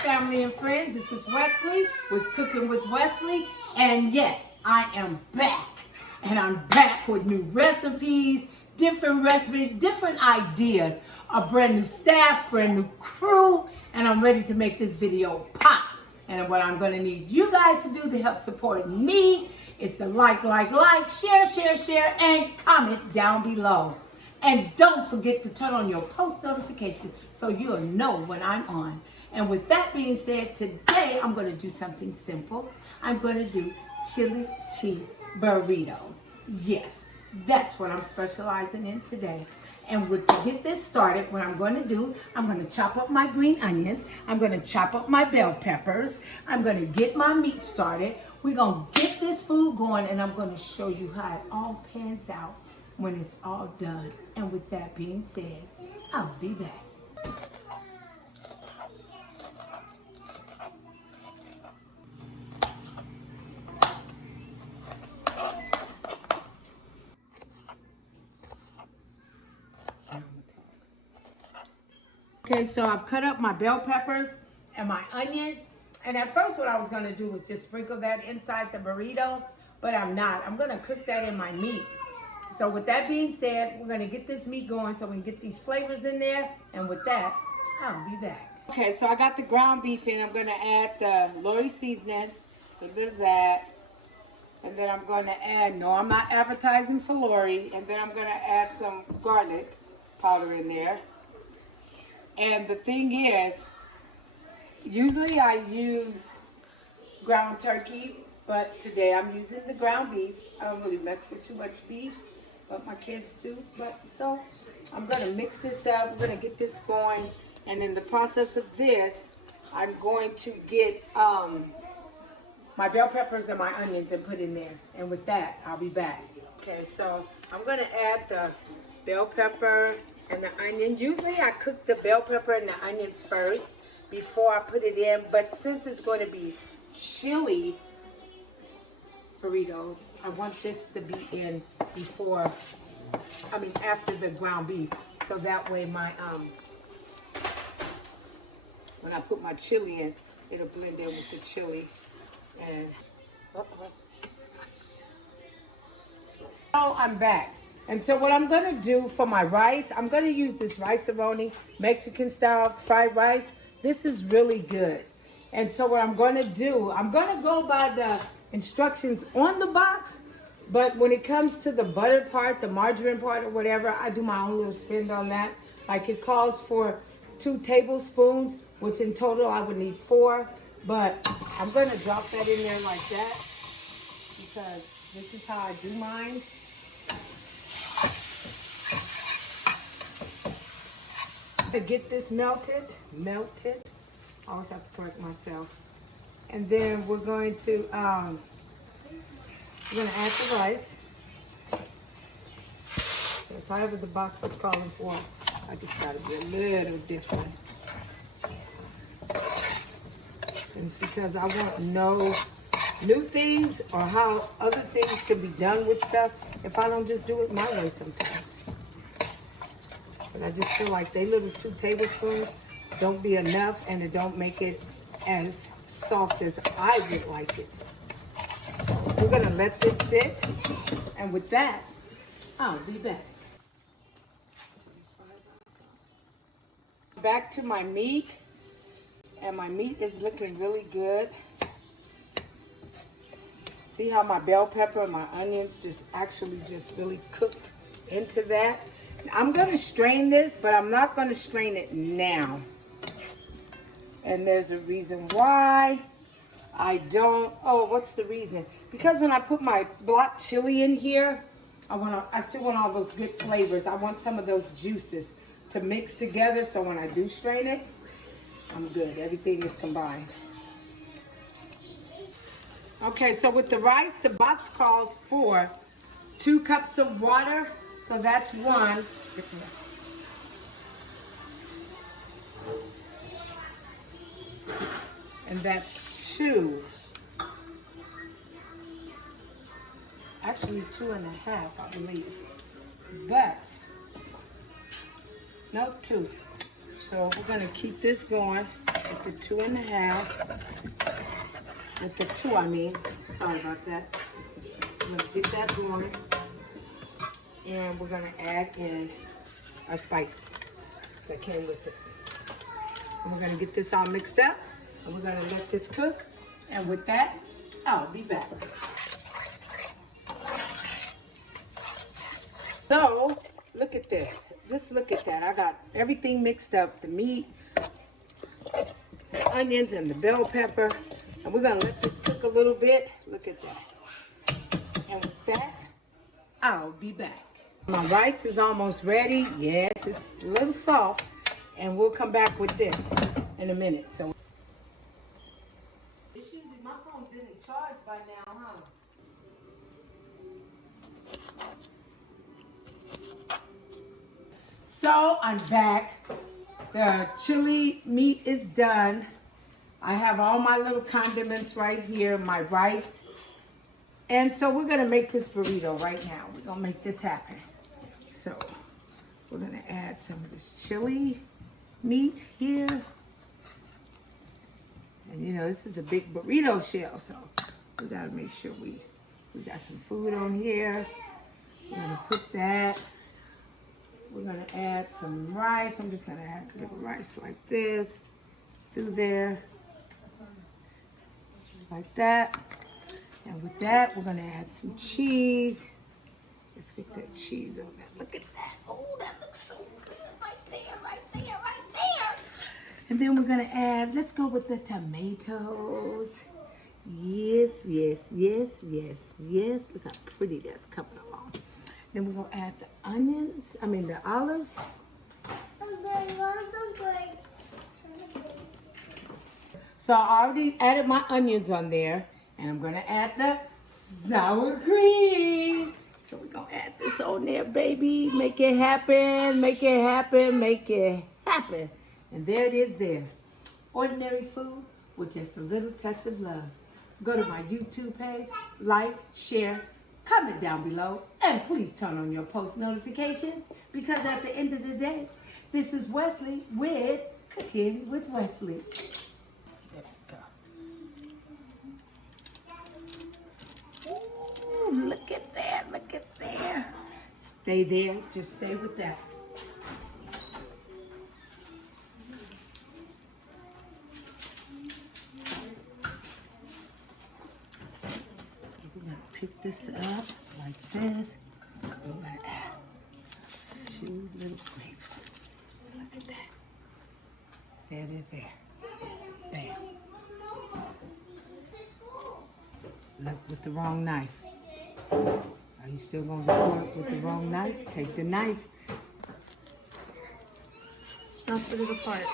family and friends. This is Wesley with Cooking with Wesley. And yes, I am back. And I'm back with new recipes, different ideas, a brand new staff, brand new crew, and I'm ready to make this video pop. And what I'm going to need you guys to do to help support me is to like, share, and comment down below. And don't forget to turn on your post notification so you'll know when I'm on. And with that being said, today I'm going to do something simple. I'm going to do chili cheese burritos. Yes, that's what I'm specializing in today. And to get this started, what I'm going to do, I'm going to chop up my green onions. I'm going to chop up my bell peppers. I'm going to get my meat started. We're going to get this food going, and I'm going to show you how it all pans out when it's all done. And with that being said, I'll be back. Okay, so I've cut up my bell peppers and my onions. And at first what I was going to do was just sprinkle that inside the burrito, but I'm not. I'm going to cook that in my meat. So with that being said, we're going to get this meat going so we can get these flavors in there. And with that, I'll be back. Okay, so I got the ground beef in. I'm going to add the Lori seasoning, a little bit of that. And then I'm going to add, no, I'm not advertising for Lori. And then I'm going to add some garlic powder in there. And the thing is, usually I use ground turkey, but today I'm using the ground beef. I don't really mess with too much beef, but my kids do. So I'm going to mix this up. We're going to get this going. And in the process of this, I'm going to get my bell peppers and my onions and put in there. And with that, I'll be back. Okay, so I'm going to add the bell pepper and the onion. Usually I cook the bell pepper and the onion first before I put it in, but since it's going to be chili burritos, I want this to be in after the ground beef. So that way when I put my chili in, it'll blend in with the chili. And so I'm back. And so what I'm going to do for my rice, I'm going to use this rice-a-roni, Mexican style fried rice. This is really good. And so what I'm going to do, I'm going to go by the instructions on the box, but when it comes to the butter part, the margarine part or whatever, I do my own little spin on that. Like it calls for 2 tablespoons, which in total I would need 4. But I'm going to drop that in there like that because this is how I do mine. To get this melted. I always have to correct myself. And then we're going to add the rice. Because however the box is calling for, I just got to be a little different. And it's because I want to know new things or how other things can be done with stuff if I don't just do it my way sometimes. But I just feel like they little 2 tablespoons don't be enough, and it don't make it as soft as I would like it. So we're going to let this sit, and with that, I'll be back. Back to my meat, and my meat is looking really good. See how my bell pepper and my onions just really cooked into that. I'm going to strain this, but I'm not going to strain it now. And there's a reason why I don't. Oh, what's the reason? Because when I put my block chili in here, I still want all those good flavors. I want some of those juices to mix together, so when I do strain it, I'm good. Everything is combined. Okay, so with the rice, the box calls for 2 cups of water. So that's 1. And that's 2. Actually 2.5, I believe. But, no, 2. So we're going to keep this going. with the 2.5. With the 2, I mean. Sorry about that. I'm gonna get that going. And we're gonna add in our spice that came with it. And we're gonna get this all mixed up. And we're gonna let this cook. And with that, I'll be back. So, look at this. Just look at that. I got everything mixed up. The meat, the onions, and the bell pepper. And we're gonna let this cook a little bit. Look at that. And with that, I'll be back. My rice is almost ready. Yes, it's a little soft. And we'll come back with this in a minute. So, it should be, my phone's been in charge by now, huh? So I'm back. The chili meat is done. I have all my little condiments right here, my rice. And so we're gonna make this burrito right now. We're gonna make this happen. So we're gonna add some of this chili meat here. And you know, this is a big burrito shell, so we gotta make sure we got some food on here. We're gonna put that. We're gonna add some rice. I'm just gonna add a little rice like this through there, like that. And with that, we're gonna add some cheese. Let's get that cheese on there. Look at that. Oh, that looks so good. Right there, right there, right there. And then we're gonna add, let's go with the tomatoes. Yes, yes, yes, yes, yes. Look how pretty that's coming along. Then we're gonna add the onions, the olives. So I already added my onions on there, and I'm gonna add the sour cream. So we're gonna add this on there, baby. Make it happen, make it happen, make it happen. And there it is there. Ordinary food with just a little touch of love. Go to my YouTube page, like, share, comment down below, and please turn on your post notifications, because at the end of the day, this is Wesley with Cooking with Wesley. There we go. Ooh, look at that, look at there. Stay there, just stay with that. Pick this up like this. We're gonna add a few little grapes. Look at that. There it is there. Bam. Look, with the wrong knife. Are you still gonna record with the wrong knife? Take the knife. I'll put it apart.